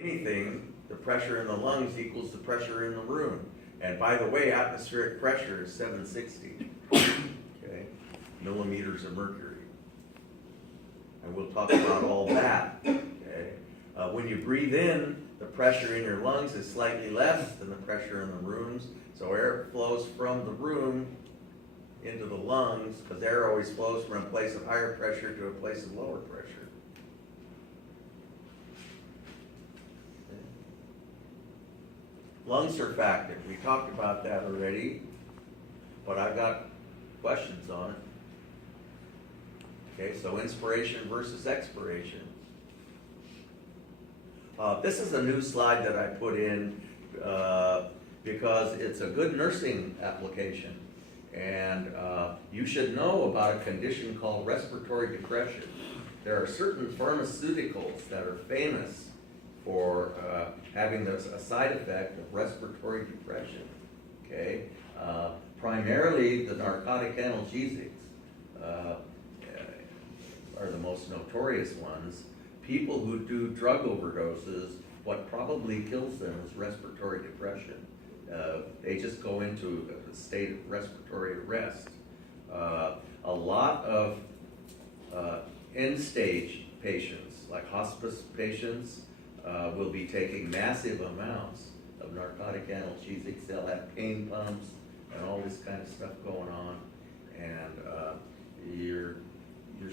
anything, the pressure in the lungs equals the pressure in the room. And by the way, atmospheric pressure is 760, okay, millimeters of mercury. And we'll talk about all that, okay. When you breathe in, the pressure in your lungs is slightly less than the pressure in the rooms. So air flows from the room into the lungs, because air always flows from a place of higher pressure to a place of lower pressure. Lung surfactant, we talked about that already, but I've got questions on it. Okay, so inspiration versus expiration. This is a new slide that I put in because it's a good nursing application. And you should know about a condition called respiratory depression. There are certain pharmaceuticals that are famous for having a side effect of respiratory depression, okay? Primarily the narcotic analgesics are the most notorious ones. People who do drug overdoses, what probably kills them is respiratory depression. They just go into a state of respiratory arrest. A lot of end-stage patients, like hospice patients, will be taking massive amounts of narcotic analgesics. They'll have pain pumps and all this kind of stuff going on, and you're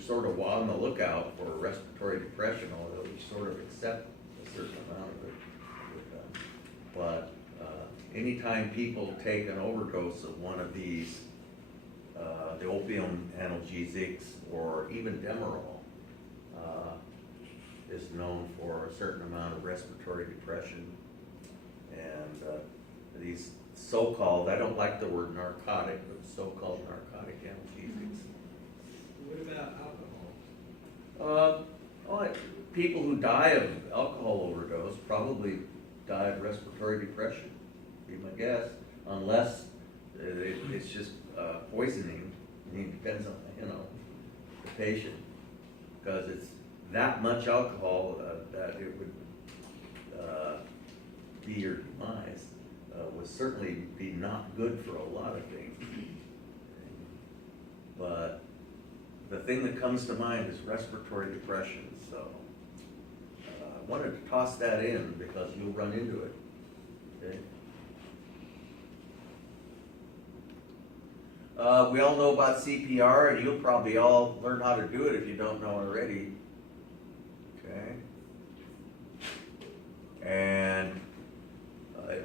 sort of on the lookout for respiratory depression, although you sort of accept a certain amount of it with them. But anytime people take an overdose of one of these, the opium analgesics or even Demerol, is known for a certain amount of respiratory depression. And these so-called, I don't like the word narcotic, but so-called narcotic analgesics. What about alcohol? People who die of alcohol overdose probably die of respiratory depression, be my guess, unless it's just poisoning. I mean, it depends on, the patient, because it's that much alcohol that it would be your demise, would certainly be not good for a lot of things. But the thing that comes to mind is respiratory depression, so I wanted to toss that in because you'll run into it, okay? We all know about CPR, and you'll probably all learn how to do it if you don't know already, okay? And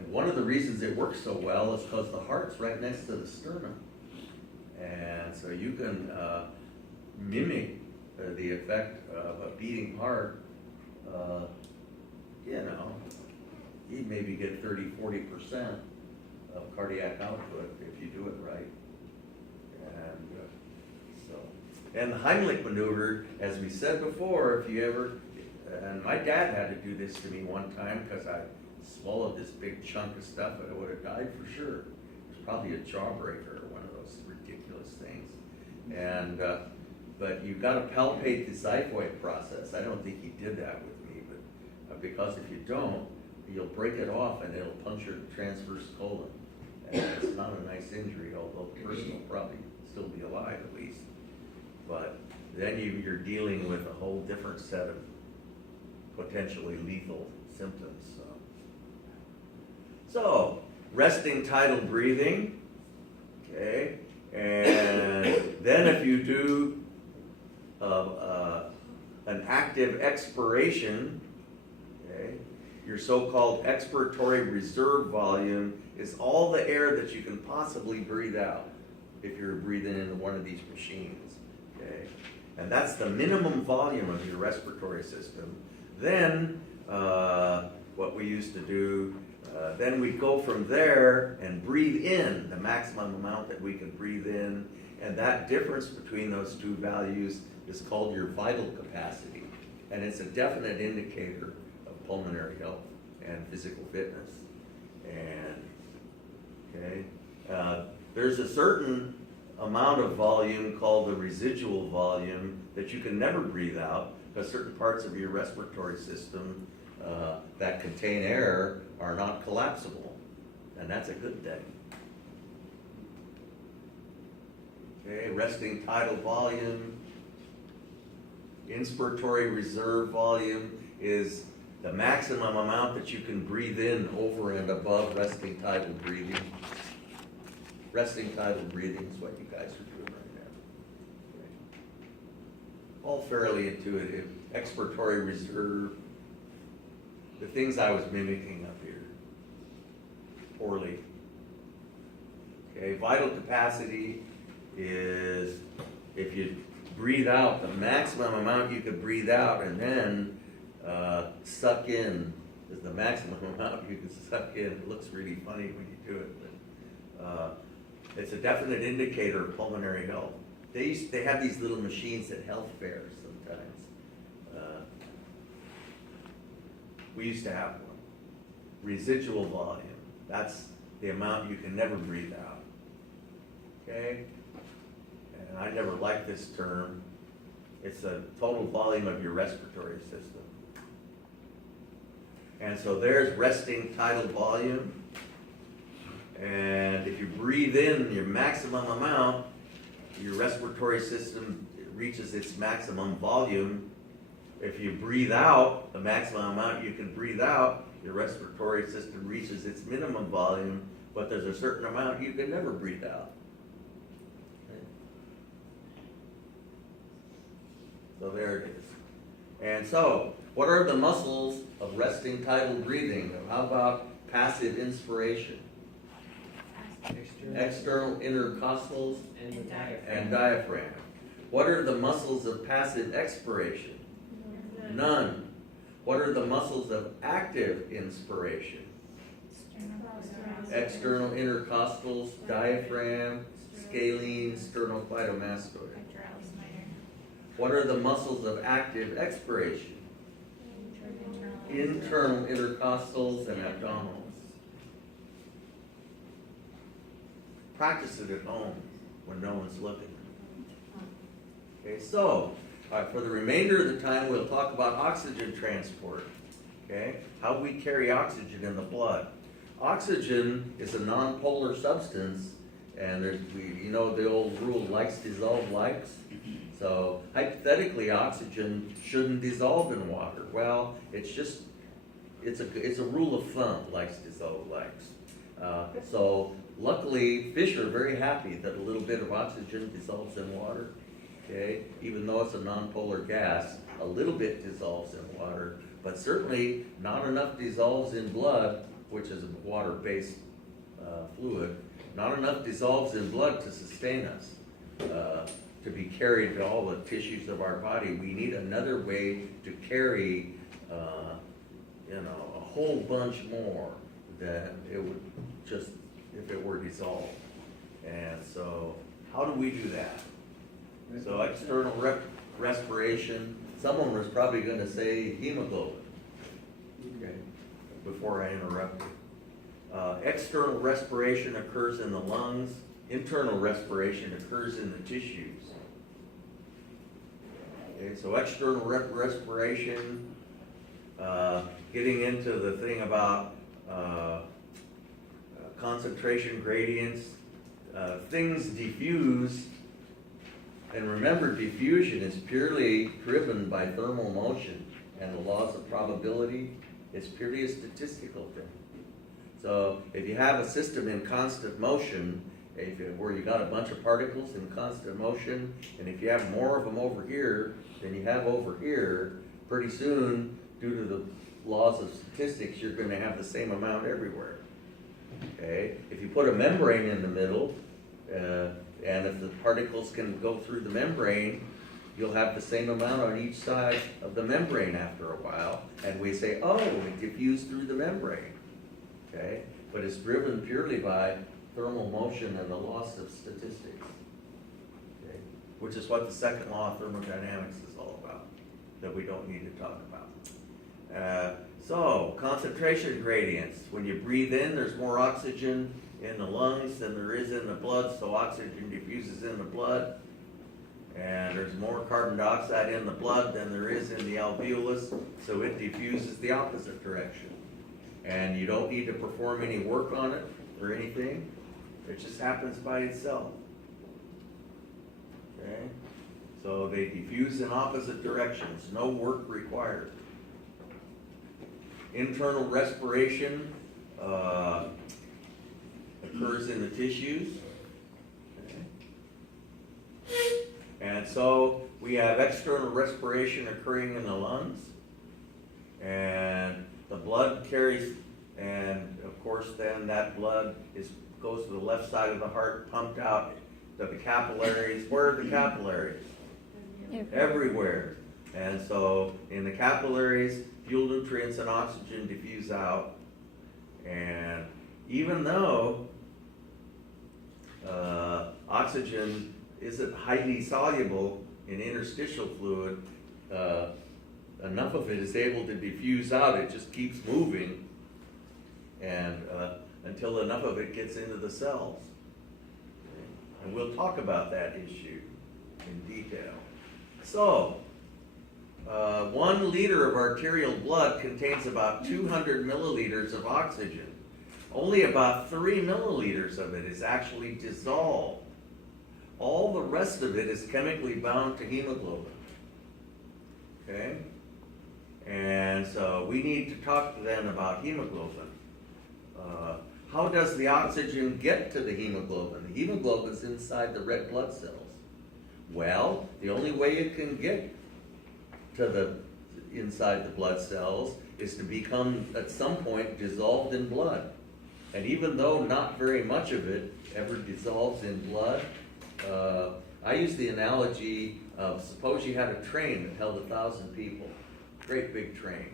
one of the reasons it works so well is because the heart's right next to the sternum, and so you can mimic the effect of a beating heart. You maybe get 30–40% of cardiac output if you do it right. And the Heimlich maneuver, as we said before, if you ever, and my dad had to do this to me one time because I swallowed this big chunk of stuff and I would have died for sure. It was probably a jawbreaker or one of those ridiculous things. And but you've got to palpate the xiphoid process. I don't think he did that with me, but because if you don't, you'll break it off and it'll puncture the transverse colon. And it's not a nice injury, although the person will probably still be alive at least. But then you're dealing with a whole different set of potentially lethal symptoms. So resting tidal breathing, okay, and then if you do an active expiration, okay, your so-called expiratory reserve volume is all the air that you can possibly breathe out if you're breathing into one of these machines, okay, and that's the minimum volume of your respiratory system. Then what we used to do, then we'd go from there and breathe in the maximum amount that we can breathe in, and that difference between those two values is called your vital capacity, and it's a definite indicator of pulmonary health and physical fitness. And there's a certain amount of volume called the residual volume that you can never breathe out, because certain parts of your respiratory system that contain air are not collapsible, and that's a good thing. Okay, resting tidal volume. Inspiratory reserve volume is the maximum amount that you can breathe in over and above resting tidal breathing. Resting tidal breathing is what you guys are doing right now. Okay. All fairly intuitive. Expiratory reserve. The things I was mimicking up here. Poorly. Okay, vital capacity is if you breathe out the maximum amount you could breathe out, and then suck in is the maximum amount you can suck in. It looks really funny when you do it, but it's a definite indicator of pulmonary health. They have these little machines at health fairs sometimes. We used to have one. Residual volume. That's the amount you can never breathe out. Okay? And I never liked this term. It's the total volume of your respiratory system. And so there's resting tidal volume. And if you breathe in your maximum amount, your respiratory system reaches its maximum volume. If you breathe out the maximum amount you can breathe out, your respiratory system reaches its minimum volume, but there's a certain amount you can never breathe out. So there it is. And so, what are the muscles of resting tidal breathing? How about passive inspiration? External intercostals and diaphragm. What are the muscles of passive expiration? None. What are the muscles of active inspiration? External intercostals, diaphragm, scalene, sternocleidomastoid. What are the muscles of active expiration? Internal intercostals and abdominals. Practice it at home when no one's looking. Okay, so for the remainder of the time, we'll talk about oxygen transport. Okay, how we carry oxygen in the blood. Oxygen is a nonpolar substance, and there's, you know the old rule, likes dissolve likes. So hypothetically, oxygen shouldn't dissolve in water. Well, it's a rule of thumb, likes dissolve likes. So luckily, fish are very happy that a little bit of oxygen dissolves in water. Okay, even though it's a nonpolar gas, a little bit dissolves in water, but certainly not enough dissolves in blood, which is a water-based fluid. Not enough dissolves in blood to sustain us, to be carried to all the tissues of our body. We need another way to carry, a whole bunch more than it would just if it were dissolved. And so, how do we do that? So external respiration. Someone was probably going to say hemoglobin. Okay. Before I interrupt you. External respiration occurs in the lungs. Internal respiration occurs in the tissues. Okay, so external respiration, getting into the thing about concentration gradients, things diffuse, and remember, diffusion is purely driven by thermal motion and the laws of probability. It's purely a statistical thing. So if you have a system in constant motion, where you got a bunch of particles in constant motion, and if you have more of them over here than you have over here, pretty soon, due to the laws of statistics, you're going to have the same amount everywhere. Okay? If you put a membrane in the middle, and if the particles can go through the membrane, you'll have the same amount on each side of the membrane after a while, and we say, oh, it diffused through the membrane. Okay? But it's driven purely by thermal motion and the loss of statistics. Okay? Which is what the second law of thermodynamics is all about, that we don't need to talk about. So, concentration gradients. When you breathe in, there's more oxygen in the lungs than there is in the blood, so oxygen diffuses in the blood. And there's more carbon dioxide in the blood than there is in the alveolus, so it diffuses the opposite direction. And you don't need to perform any work on it or anything. It just happens by itself. Okay? So they diffuse in opposite directions, no work required. Internal respiration occurs in the tissues. Okay. And so we have external respiration occurring in the lungs. And the blood carries, and of course then that blood goes to the left side of the heart, pumped out to the capillaries. Where are the capillaries? Everywhere. And so in the capillaries, fuel, nutrients, and oxygen diffuse out. And even though oxygen isn't highly soluble in interstitial fluid, enough of it is able to diffuse out. It just keeps moving, and until enough of it gets into the cells. And we'll talk about that issue in detail. So, 1 liter of arterial blood contains about 200 milliliters of oxygen. Only about 3 milliliters of it is actually dissolved. All the rest of it is chemically bound to hemoglobin. Okay? And so we need to talk then about hemoglobin. How does the oxygen get to the hemoglobin? The hemoglobin is inside the red blood cells. Well, the only way it can get to inside the blood cells is to become, at some point, dissolved in blood. And even though not very much of it ever dissolves in blood, I use the analogy of, suppose you had a train that held 1,000 people, great big train,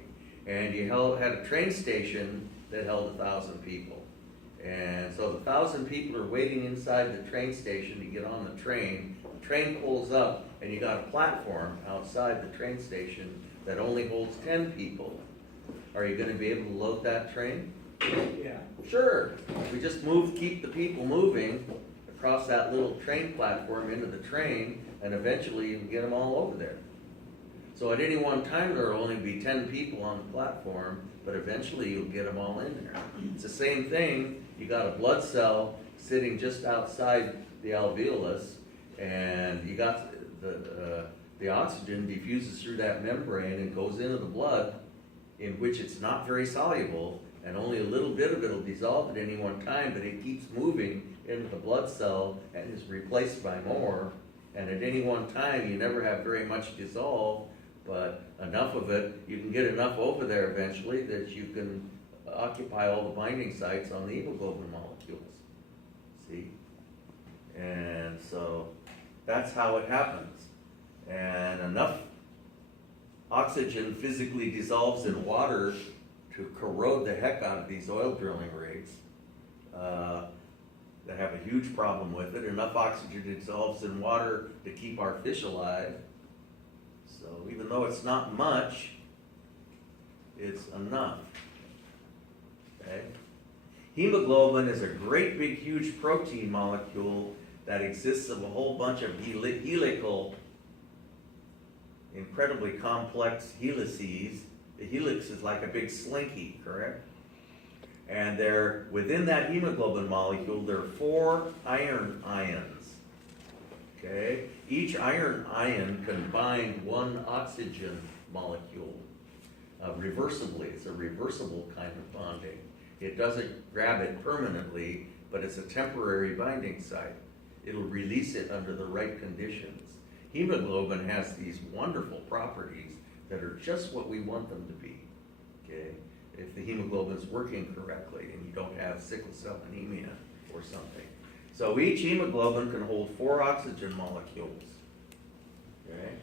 and you had a train station that held 1,000 people. And so the 1,000 people are waiting inside the train station to get on the train. The train pulls up, and you got a platform outside the train station that only holds 10 people. Are you going to be able to load that train? Yeah. Sure. We just keep the people moving across that little train platform into the train, and eventually you can get them all over there. So at any one time there will only be 10 people on the platform, but eventually you'll get them all in there. It's the same thing. You got a blood cell sitting just outside the alveolus, and you got the oxygen diffuses through that membrane and goes into the blood, in which it's not very soluble, and only a little bit of it will dissolve at any one time, but it keeps moving into the blood cell and is replaced by more. And at any one time, you never have very much dissolve, but enough of it, you can get enough over there eventually that you can occupy all the binding sites on the hemoglobin molecules. See? And so that's how it happens. And enough oxygen physically dissolves in water to corrode the heck out of these oil drilling rigs that have a huge problem with it. Enough oxygen dissolves in water to keep our fish alive. So even though it's not much, it's enough. Okay? Hemoglobin is a great big huge protein molecule that exists of a whole bunch of helical, incredibly complex helices. The helix is like a big slinky, correct? And within that hemoglobin molecule, there are 4 iron ions. Okay? Each iron ion can bind 1 oxygen molecule reversibly. It's a reversible kind of bonding. It doesn't grab it permanently, but it's a temporary binding site. It'll release it under the right conditions. Hemoglobin has these wonderful properties that are just what we want them to be, okay? If the hemoglobin is working correctly and you don't have sickle cell anemia or something. So each hemoglobin can hold 4 oxygen molecules, okay?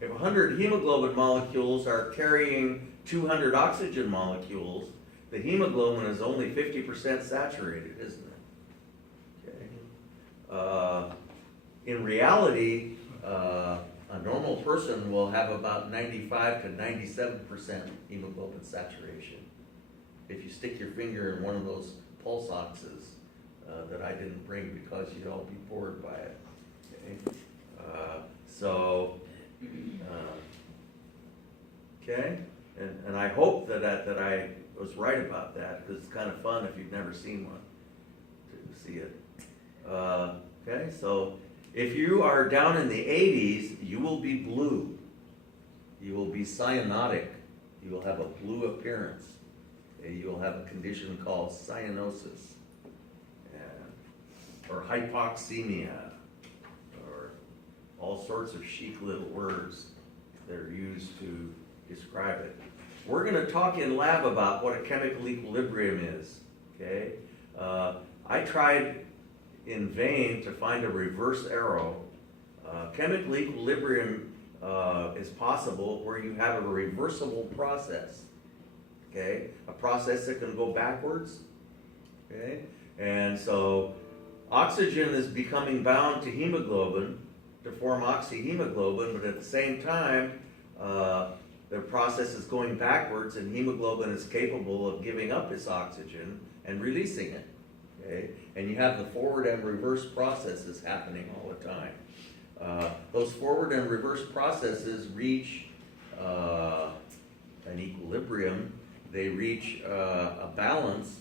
If 100 hemoglobin molecules are carrying 200 oxygen molecules, the hemoglobin is only 50% saturated, isn't it? Okay. In reality, a normal person will have about 95 to 97% hemoglobin saturation. If you stick your finger in one of those pulse oxes that I didn't bring because you'd all be bored by it. Okay? Okay, and I hope that I was right about that, because it's kind of fun if you've never seen one, to see it. Okay, so if you are down in the 80s, you will be blue. You will be cyanotic. You will have a blue appearance. Okay, you will have a condition called cyanosis, or hypoxemia, or all sorts of chic little words that are used to describe it. We're going to talk in lab about what a chemical equilibrium is. Okay, I tried in vain to find a reverse arrow. Chemical equilibrium is possible where you have a reversible process. Okay, a process that can go backwards. Okay, and so oxygen is becoming bound to hemoglobin to form oxyhemoglobin, but at the same time, the process is going backwards, and hemoglobin is capable of giving up its oxygen and releasing it. Okay? And you have the forward and reverse processes happening all the time. Those forward and reverse processes reach an equilibrium. They reach a balance,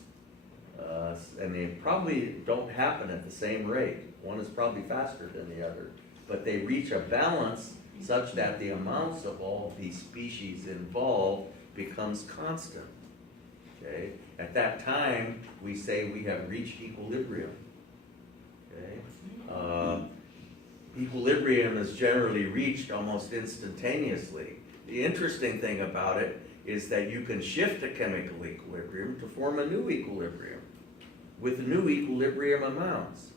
and they probably don't happen at the same rate. One is probably faster than the other, but they reach a balance such that the amounts of all these species involved becomes constant. Okay? At that time, we say we have reached equilibrium. Okay? Equilibrium is generally reached almost instantaneously. The interesting thing about it is that you can shift a chemical equilibrium to form a new equilibrium with new equilibrium amounts.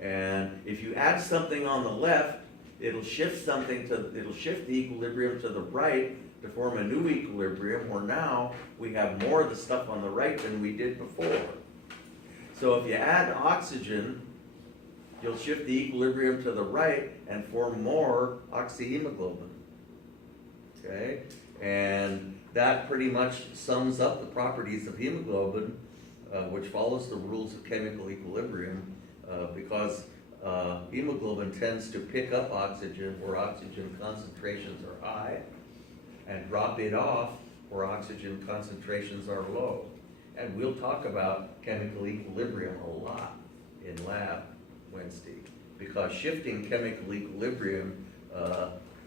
And if you add something on the left, it'll shift the equilibrium to the right to form a new equilibrium, where now we have more of the stuff on the right than we did before. So if you add oxygen, you'll shift the equilibrium to the right and form more oxyhemoglobin. Okay? And that pretty much sums up the properties of hemoglobin, which follows the rules of chemical equilibrium, because hemoglobin tends to pick up oxygen where oxygen concentrations are high and drop it off where oxygen concentrations are low. And we'll talk about chemical equilibrium a lot in lab Wednesday, because shifting chemical equilibrium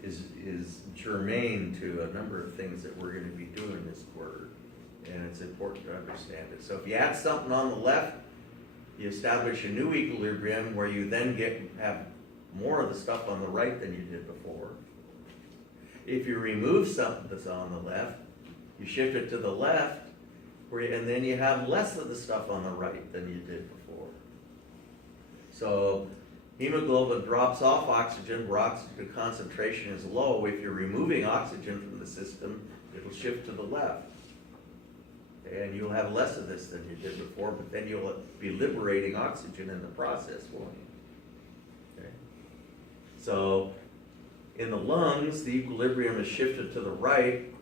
is germane to a number of things that we're going to be doing this quarter, and it's important to understand it. So if you add something on the left, you establish a new equilibrium where you then have more of the stuff on the right than you did before. If you remove something that's on the left, you shift it to the left, and then you have less of the stuff on the right than you did before. So hemoglobin drops off oxygen where oxygen concentration is low. If you're removing oxygen from the system, it'll shift to the left. And you'll have less of this than you did before, but then you'll be liberating oxygen in the process, won't you? Okay. So in the lungs, the equilibrium is shifted to the right,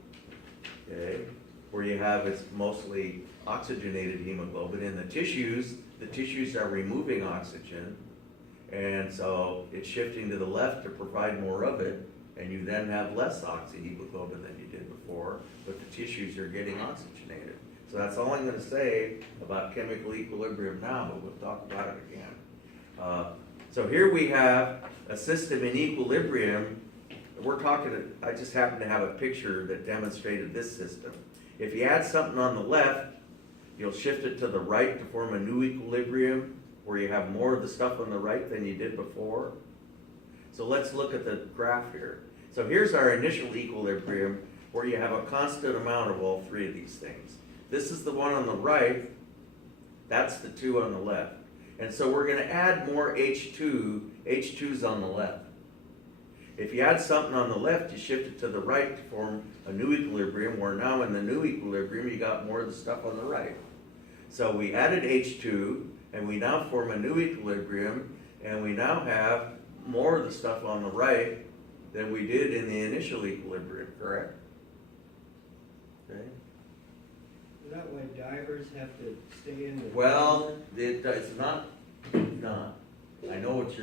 okay, where you have it's mostly oxygenated hemoglobin. In the tissues are removing oxygen, and so it's shifting to the left to provide more of it, and you then have less oxyhemoglobin than you did before, but the tissues are getting oxygenated. So that's all I'm going to say about chemical equilibrium now, but we'll talk about it again. So here we have a system in equilibrium. I just happen to have a picture that demonstrated this system. If you add something on the left, you'll shift it to the right to form a new equilibrium where you have more of the stuff on the right than you did before. So let's look at the graph here. So here's our initial equilibrium where you have a constant amount of all three of these things. This is the one on the right, that's the two on the left. And so we're going to add more H2, H2's on the left. If you add something on the left, you shift it to the right to form a new equilibrium, where now in the new equilibrium you got more of the stuff on the right. So we added H2, and we now form a new equilibrium, and we now have more of the stuff on the right than we did in the initial equilibrium, correct? Okay. Is that why divers have to stay in the? Well, it's not. I know what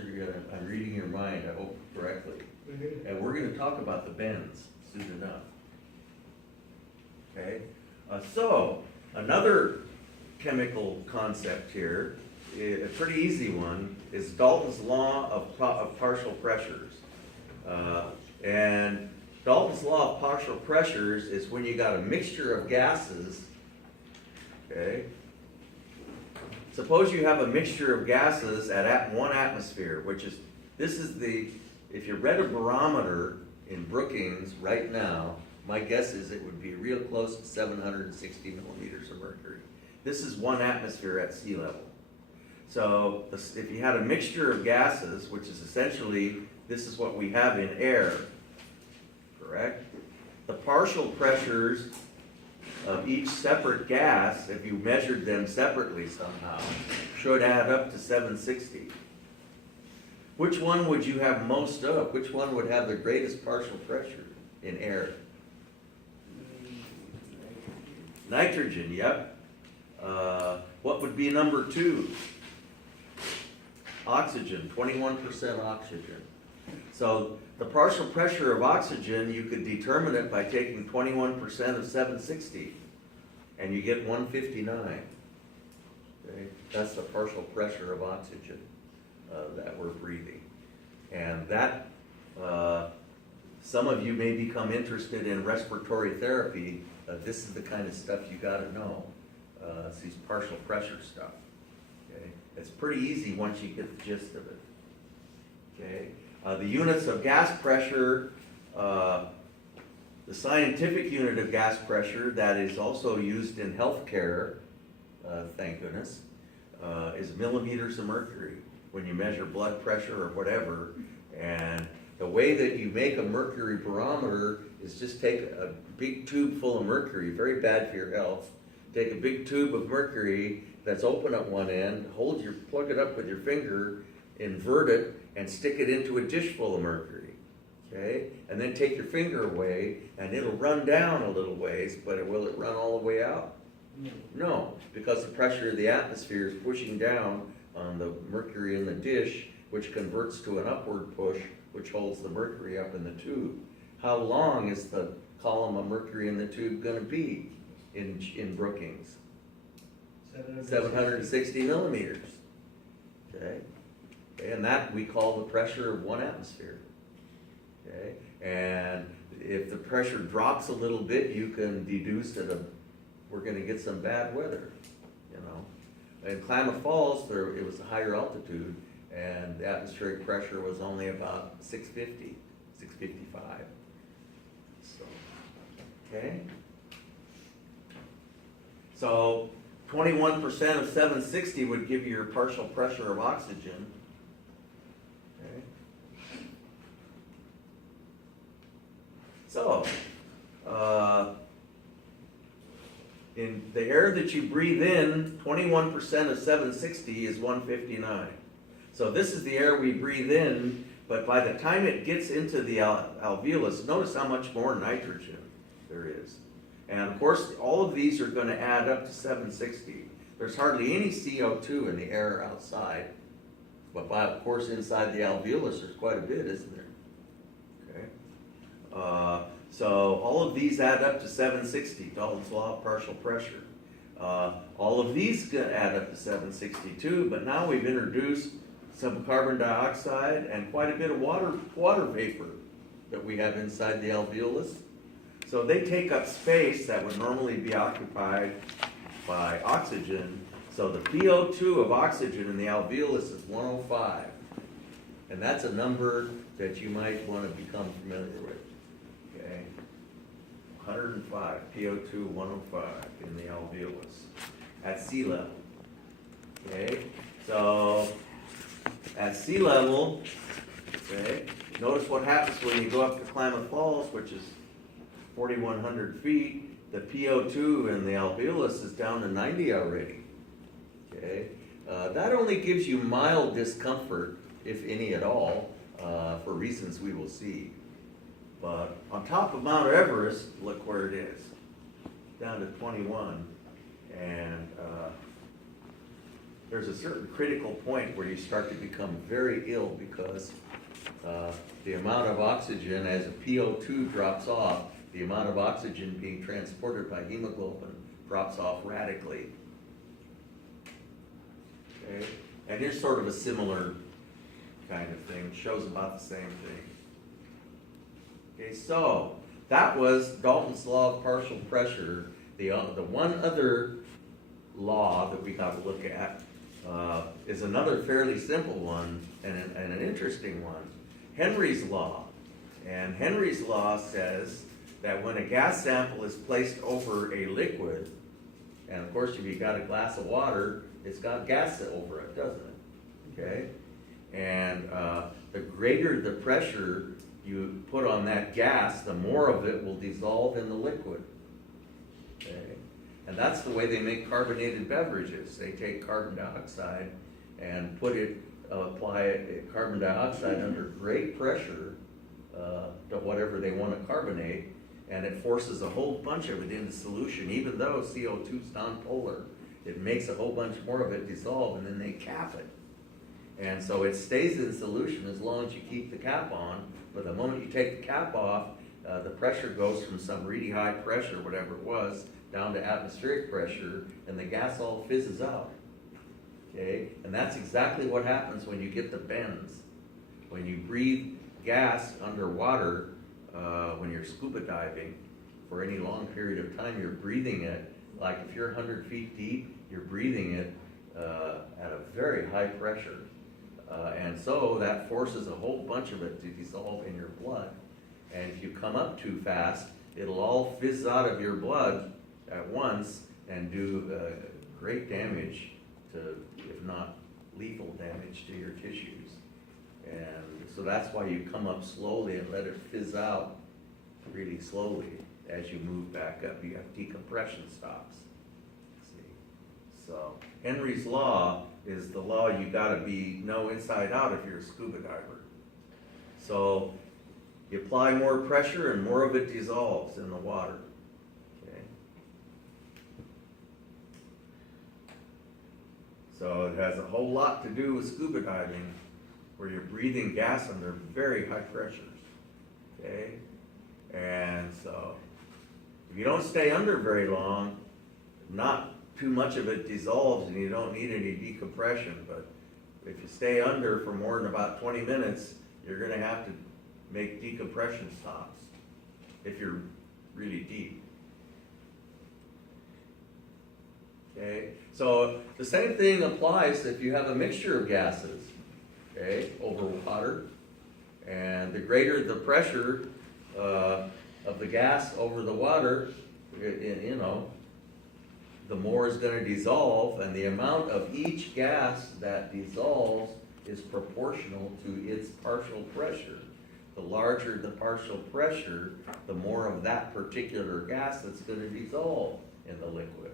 I'm reading your mind, I hope correctly. Mhm. And we're gonna talk about the bends soon enough. Okay, so, another chemical concept here, a pretty easy one, is Dalton's law of partial pressures. And Dalton's law of partial pressures is when you got a mixture of gases, okay? Suppose you have a mixture of gases at 1 atmosphere, which is, if you read a barometer in Brookings right now, my guess is it would be real close to 760 millimeters of mercury. This is 1 atmosphere at sea level. So if you had a mixture of gases, which is essentially, this is what we have in air, correct? The partial pressures of each separate gas, if you measured them separately somehow, should add up to 760. Which one would you have most of? Which one would have the greatest partial pressure in air? Nitrogen, yep. What would be number 2? Oxygen, 21% oxygen. So the partial pressure of oxygen, you could determine it by taking 21% of 760, and you get 159. Okay? That's the partial pressure of oxygen that we're breathing. And that, some of you may become interested in respiratory therapy. This is the kind of stuff you gotta know. It's these partial pressure stuff. Okay? It's pretty easy once you get the gist of it. Okay? The units of gas pressure, the scientific unit of gas pressure that is also used in healthcare, thank goodness, is millimeters of mercury when you measure blood pressure or whatever. And the way that you make a mercury barometer is just take a big tube full of mercury, very bad for your health. Take a big tube of mercury that's open at one end, plug it up with your finger, invert it, and stick it into a dish full of mercury, okay? And then take your finger away, and it'll run down a little ways, but will it run all the way out? No, because the pressure of the atmosphere is pushing down on the mercury in the dish, which converts to an upward push, which holds the mercury up in the tube. How long is the column of mercury in the tube gonna be in Brookings? 760 millimeters, okay? And that we call the pressure of 1 atmosphere, okay? And if the pressure drops a little bit, you can deduce that we're gonna get some bad weather, you know? In Klamath Falls, it was a higher altitude, and the atmospheric pressure was only about 650, 655. So, okay? So 21% of 760 would give you your partial pressure of oxygen. Okay. So, in the air that you breathe in, 21% of 760 is 159. So this is the air we breathe in, but by the time it gets into the alveolus, notice how much more nitrogen there is. And of course, all of these are going to add up to 760. There's hardly any CO2 in the air outside, but of course inside the alveolus there's quite a bit, isn't there? Okay. So all of these add up to 760, Dalton's law of partial pressure. All of these going to add up to 762, but now we've introduced some carbon dioxide and quite a bit of water vapor that we have inside the alveolus. So they take up space that would normally be occupied by oxygen. So the PO2 of oxygen in the alveolus is 105. And that's a number that you might want to become familiar with. Okay? 105, PO2 105 in the alveolus at sea level. Okay? So at sea level, okay, notice what happens when you go up to Klamath Falls, which is 4,100 feet. The PO2 in the alveolus is down to 90 already. Okay, that only gives you mild discomfort, if any at all, for reasons we will see. But on top of Mount Everest, look where it is, down to 21, and there's a certain critical point where you start to become very ill because the amount of oxygen, as a PO2 drops off, the amount of oxygen being transported by hemoglobin drops off radically. Okay, and here's sort of a similar kind of thing, shows about the same thing. Okay, so that was Dalton's law of partial pressure. The one other law that we got to look at is another fairly simple one and an interesting one, Henry's law. And Henry's law says that when a gas sample is placed over a liquid, and of course if you got a glass of water, it's got gas over it, doesn't it? Okay? And the greater the pressure you put on that gas, the more of it will dissolve in the liquid. Okay? And that's the way they make carbonated beverages. They take carbon dioxide and apply carbon dioxide under great pressure to whatever they want to carbonate, and it forces a whole bunch of it into solution. Even though CO2 is nonpolar, it makes a whole bunch more of it dissolve, and then they cap it. And so it stays in solution as long as you keep the cap on, but the moment you take the cap off, the pressure goes from some really high pressure, whatever it was, down to atmospheric pressure, and the gas all fizzes out. Okay? And that's exactly what happens when you get the bends. When you breathe gas underwater, when you're scuba diving, for any long period of time, you're breathing it, like if you're 100 feet deep, you're breathing it at a very high pressure. And so that forces a whole bunch of it to dissolve in your blood. And if you come up too fast, it'll all fizz out of your blood at once and do great damage to, if not lethal damage to your tissues. And so that's why you come up slowly and let it fizz out really slowly as you move back up. You have decompression stops. See? So Henry's law is the law you gotta know inside out if you're a scuba diver. So you apply more pressure and more of it dissolves in the water. Okay. So it has a whole lot to do with scuba diving, where you're breathing gas under very high pressures. Okay? And so if you don't stay under very long, not too much of it dissolves and you don't need any decompression, but if you stay under for more than about 20 minutes, you're gonna have to make decompression stops if you're really deep. Okay, so the same thing applies if you have a mixture of gases, okay, over water, and the greater the pressure of the gas over the water, the more is going to dissolve, and the amount of each gas that dissolves is proportional to its partial pressure. The larger the partial pressure, the more of that particular gas that's going to dissolve in the liquid.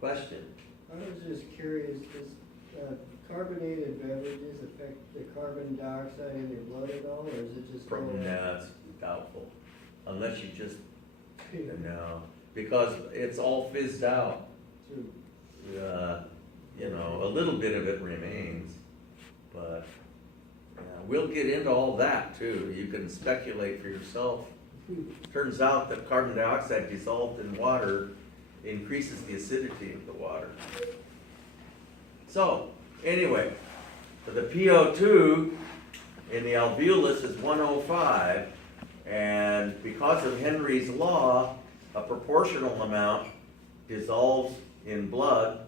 Question? I was just curious, does carbonated beverages affect the carbon dioxide in your blood at all, or is it just? No, it's doubtful. Unless you just, no, because it's all fizzed out. A little bit of it remains, but we'll get into all that too. You can speculate for yourself. Turns out that carbon dioxide dissolved in water increases the acidity of the water. So, anyway, the PO2 in the alveolus is 105, and because of Henry's law, a proportional amount dissolves in blood,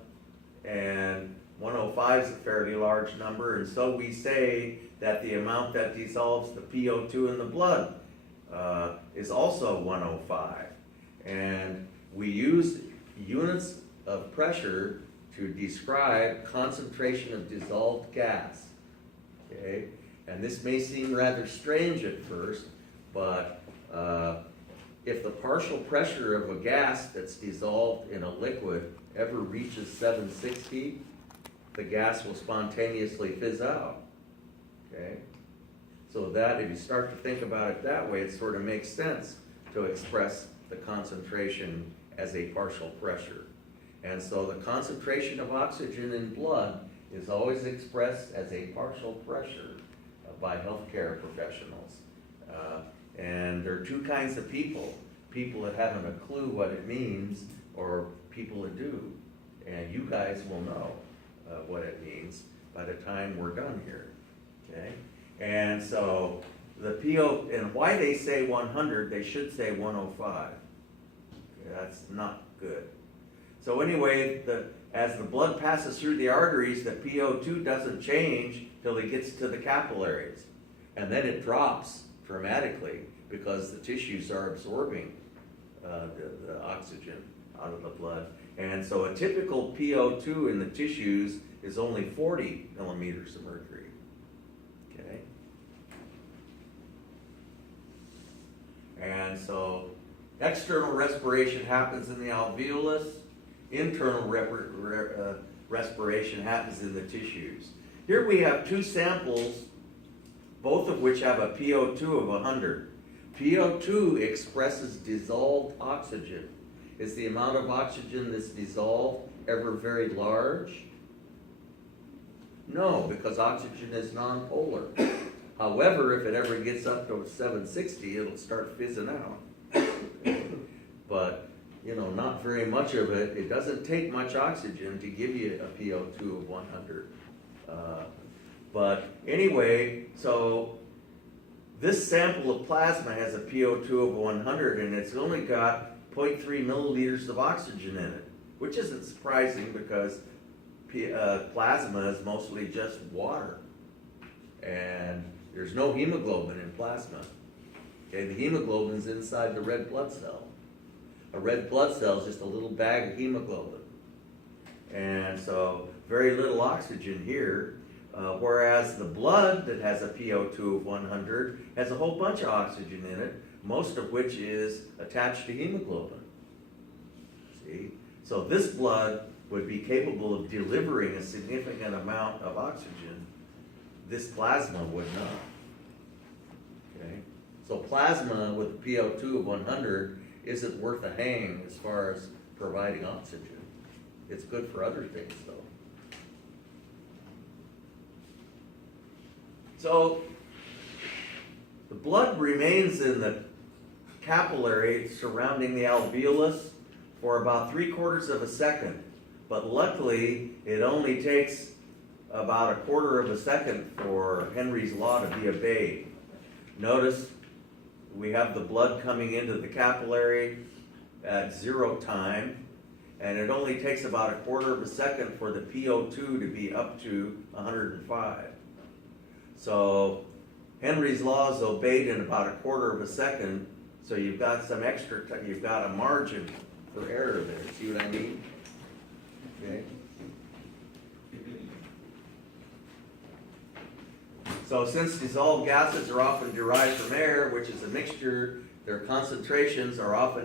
and 105 is a fairly large number, and so we say that the amount that dissolves the PO2 in the blood is also 105. And we use units of pressure to describe concentration of dissolved gas. Okay? And this may seem rather strange at first, but if the partial pressure of a gas that's dissolved in a liquid ever reaches 760, the gas will spontaneously fizz out. Okay? So that, if you start to think about it that way, it sort of makes sense to express the concentration as a partial pressure. And so the concentration of oxygen in blood is always expressed as a partial pressure by healthcare professionals. And there are two kinds of people that haven't a clue what it means, or people that do. And you guys will know what it means by the time we're done here, okay? And so the PO, and why they say 100, they should say 105. Okay, that's not good. So anyway, as the blood passes through the arteries, the PO2 doesn't change till it gets to the capillaries. And then it drops dramatically because the tissues are absorbing the oxygen out of the blood. And so a typical PO2 in the tissues is only 40 millimeters of mercury. Okay? And so external respiration happens in the alveolus, internal respiration happens in the tissues. Here we have two samples, both of which have a PO2 of 100. PO2 expresses dissolved oxygen. Is the amount of oxygen that's dissolved ever very large? No, because oxygen is nonpolar. However, if it ever gets up to 760, it'll start fizzing out. But, you know, not very much of it. It doesn't take much oxygen to give you a PO2 of 100. But anyway, so this sample of plasma has a PO2 of 100, and it's only got 0.3 milliliters of oxygen in it, which isn't surprising because plasma is mostly just water, and there's no hemoglobin in plasma. Okay, the hemoglobin's inside the red blood cell. A red blood cell is just a little bag of hemoglobin, and so very little oxygen here. Whereas the blood that has a PO2 of 100 has a whole bunch of oxygen in it, most of which is attached to hemoglobin. See? So this blood would be capable of delivering a significant amount of oxygen. This plasma would not. Okay? So plasma with a PO2 of 100 isn't worth a hang as far as providing oxygen. It's good for other things though. So the blood remains in the capillary surrounding the alveolus for about 3/4 of a second. But luckily, it only takes about 1/4 of a second for Henry's law to be obeyed. Notice we have the blood coming into the capillary at 0 time, and it only takes about 1/4 of a second for the PO2 to be up to 105. So Henry's law is obeyed in about 1/4 of a second, so you've got some extra, you've got a margin for error there. See what I mean? Okay. So since dissolved gases are often derived from air, which is a mixture, their concentrations are often